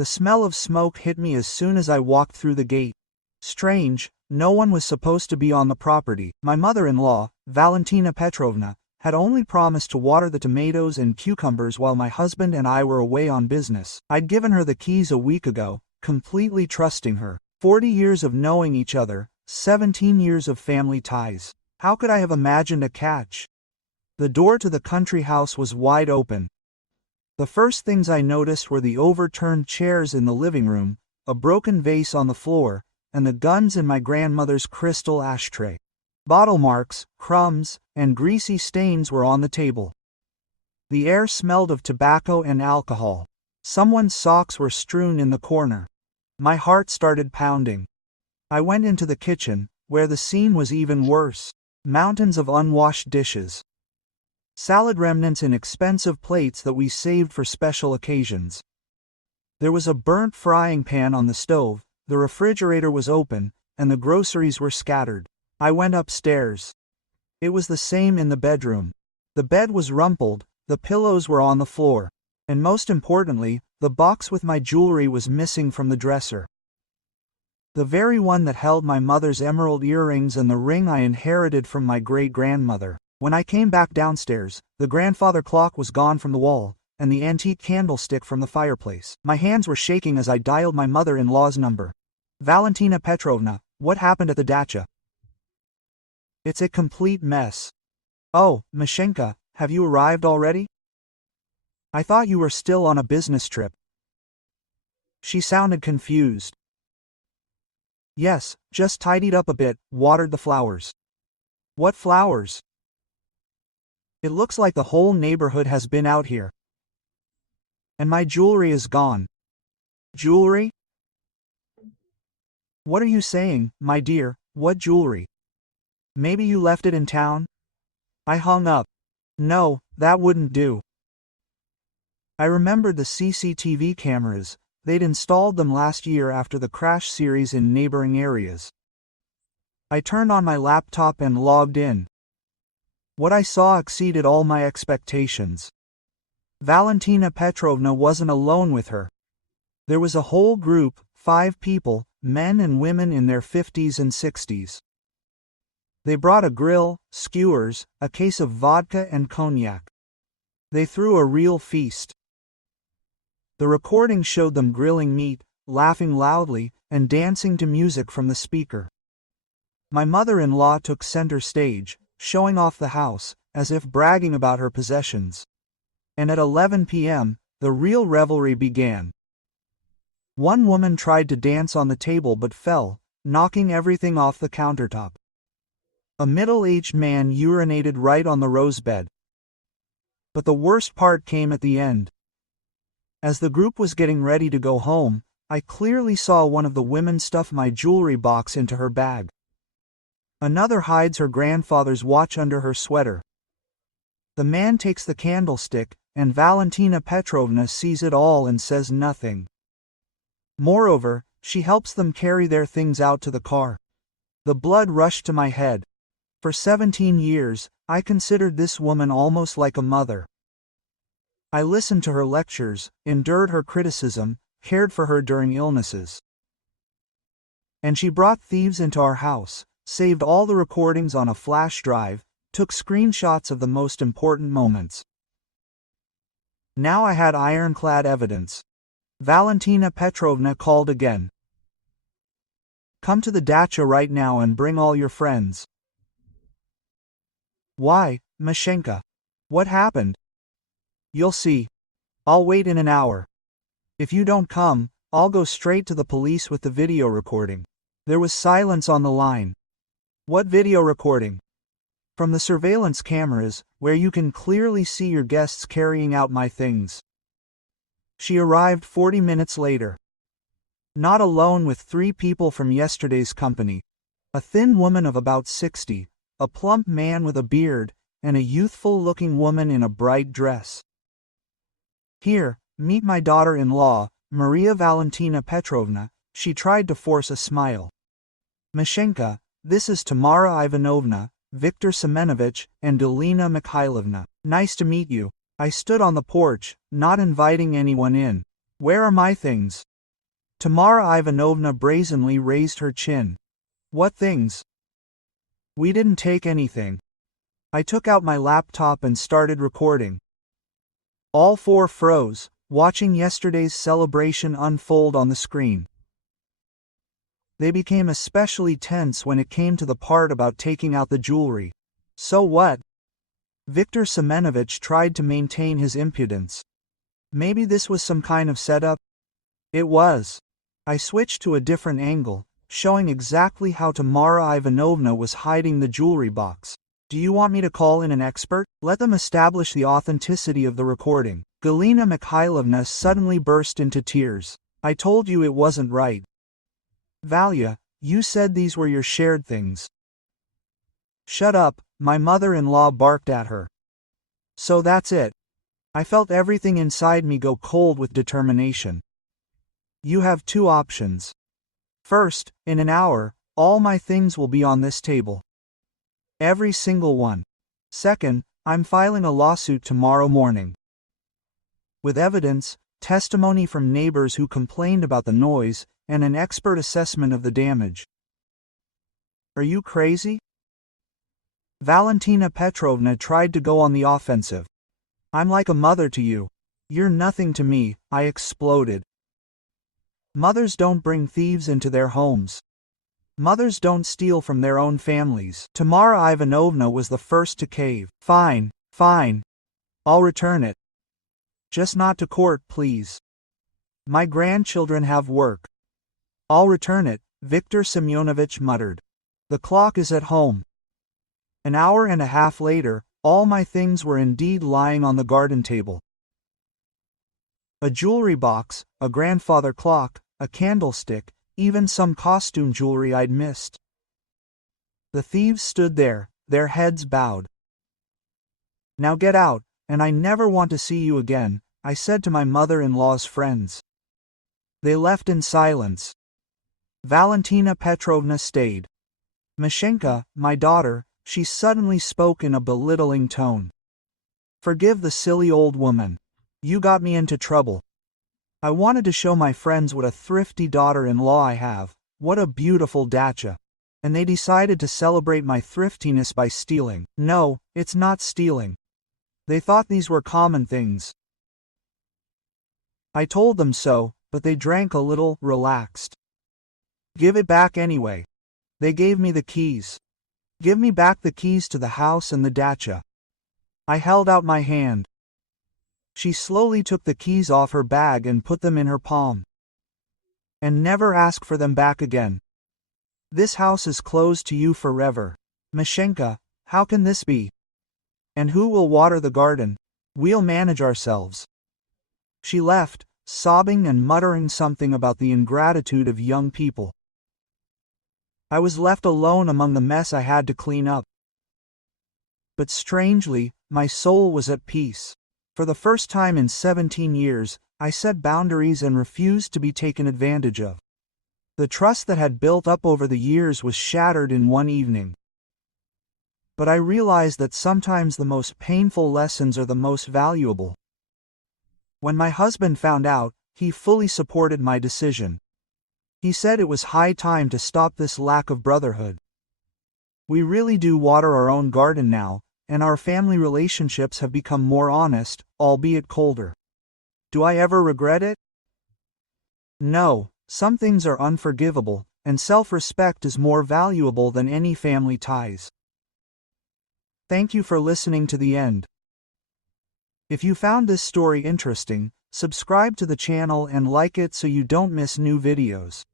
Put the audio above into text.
The smell of smoke hit me as soon as I walked through the gate. Strange, no one was supposed to be on the property. My mother-in-law, Valentina Petrovna, had only promised to water the tomatoes and cucumbers while my husband and I were away on business. I'd given her the keys a week ago, completely trusting her. 40 years of knowing each other, 17 years of family ties. How could I have imagined a catch? The door to the country house was wide open. The first things I noticed were the overturned chairs in the living room, a broken vase on the floor, and the guns in my grandmother's crystal ashtray. Bottle marks, crumbs, and greasy stains were on the table. The air smelled of tobacco and alcohol. Someone's socks were strewn in the corner. My heart started pounding. I went into the kitchen, where the scene was even worse. Mountains of unwashed dishes. Salad remnants in expensive plates that we saved for special occasions. There was a burnt frying pan on the stove, the refrigerator was open, and the groceries were scattered. I went upstairs. It was the same in the bedroom. The bed was rumpled, the pillows were on the floor, and most importantly, the box with my jewelry was missing from the dresser. The very one that held my mother's emerald earrings and the ring I inherited from my great-grandmother. When I came back downstairs, the grandfather clock was gone from the wall, and the antique candlestick from the fireplace. My hands were shaking as I dialed my mother-in-law's number. Valentina Petrovna, what happened at the dacha? It's a complete mess. Oh, Mashenka, have you arrived already? I thought you were still on a business trip. She sounded confused. Yes, just tidied up a bit, watered the flowers. What flowers? It looks like the whole neighborhood has been out here. And my jewelry is gone. Jewelry? What are you saying, my dear, what jewelry? Maybe you left it in town? I hung up. No, that wouldn't do. I remembered the CCTV cameras. They'd installed them last year after the crash series in neighboring areas. I turned on my laptop and logged in. What I saw exceeded all my expectations. Valentina Petrovna wasn't alone with her. There was a whole group, 5 people, men and women in their 50s and 60s. They brought a grill, skewers, a case of vodka and cognac. They threw a real feast. The recording showed them grilling meat, laughing loudly, and dancing to music from the speaker. My mother-in-law took center stage, showing off the house, as if bragging about her possessions. And at 11 p.m., the real revelry began. One woman tried to dance on the table but fell, knocking everything off the countertop. A middle-aged man urinated right on the rosebed. But the worst part came at the end. As the group was getting ready to go home, I clearly saw one of the women stuff my jewelry box into her bag. Another hides her grandfather's watch under her sweater. The man takes the candlestick, and Valentina Petrovna sees it all and says nothing. Moreover, she helps them carry their things out to the car. The blood rushed to my head. For 17 years, I considered this woman almost like a mother. I listened to her lectures, endured her criticism, cared for her during illnesses. And she brought thieves into our house, saved all the recordings on a flash drive, took screenshots of the most important moments. Now I had ironclad evidence. Valentina Petrovna called again. Come to the dacha right now and bring all your friends. Why, Mashenka? What happened? You'll see. I'll wait in an hour. If you don't come, I'll go straight to the police with the video recording. There was silence on the line. What video recording? From the surveillance cameras, where you can clearly see your guests carrying out my things. She arrived 40 minutes later. Not alone, with 3 people from yesterday's company. A thin woman of about 60, a plump man with a beard, and a youthful-looking woman in a bright dress. Here, meet my daughter-in-law, Maria Valentina Petrovna. She tried to force a smile. Mashenka, this is Tamara Ivanovna, Viktor Semenovich, and Elena Mikhailovna. Nice to meet you. I stood on the porch, not inviting anyone in. Where are my things? Tamara Ivanovna brazenly raised her chin. What things? We didn't take anything. I took out my laptop and started recording. All four froze, watching yesterday's celebration unfold on the screen. They became especially tense when it came to the part about taking out the jewelry. So what? Viktor Semenovich tried to maintain his impudence. Maybe this was some kind of setup? It was. I switched to a different angle, showing exactly how Tamara Ivanovna was hiding the jewelry box. Do you want me to call in an expert? Let them establish the authenticity of the recording. Galina Mikhailovna suddenly burst into tears. I told you it wasn't right. Valya, you said these were your shared things. Shut up, my mother-in-law barked at her. So that's it. I felt everything inside me go cold with determination. You have two options. First, in an hour, all my things will be on this table. Every single one. Second, I'm filing a lawsuit tomorrow morning. With evidence, testimony from neighbors who complained about the noise, and an expert assessment of the damage. Are you crazy? Valentina Petrovna tried to go on the offensive. I'm like a mother to you. You're nothing to me, I exploded. Mothers don't bring thieves into their homes. Mothers don't steal from their own families. Tamara Ivanovna was the first to cave. Fine, fine. I'll return it. Just not to court, please. My grandchildren have work. I'll return it, Viktor Semyonovich muttered. The clock is at home. An hour and a half later, all my things were indeed lying on the garden table. A jewelry box, a grandfather clock, a candlestick, even some costume jewelry I'd missed. The thieves stood there, their heads bowed. Now get out, and I never want to see you again, I said to my mother-in-law's friends. They left in silence. Valentina Petrovna stayed. Mashenka, my daughter, she suddenly spoke in a belittling tone. Forgive the silly old woman. You got me into trouble. I wanted to show my friends what a thrifty daughter-in-law I have, what a beautiful dacha. And they decided to celebrate my thriftiness by stealing. No, it's not stealing. They thought these were common things. I told them so, but they drank a little, relaxed. Give it back anyway. They gave me the keys. Give me back the keys to the house and the dacha. I held out my hand. She slowly took the keys off her bag and put them in her palm. And never ask for them back again. This house is closed to you forever. Mashenka, how can this be? And who will water the garden? We'll manage ourselves. She left, sobbing and muttering something about the ingratitude of young people. I was left alone among the mess I had to clean up. But strangely, my soul was at peace. For the first time in 17 years, I set boundaries and refused to be taken advantage of. The trust that had built up over the years was shattered in one evening. But I realized that sometimes the most painful lessons are the most valuable. When my husband found out, he fully supported my decision. He said it was high time to stop this lack of brotherhood. We really do water our own garden now, and our family relationships have become more honest, albeit colder. Do I ever regret it? No, some things are unforgivable, and self-respect is more valuable than any family ties. Thank you for listening to the end. If you found this story interesting, subscribe to the channel and like it so you don't miss new videos.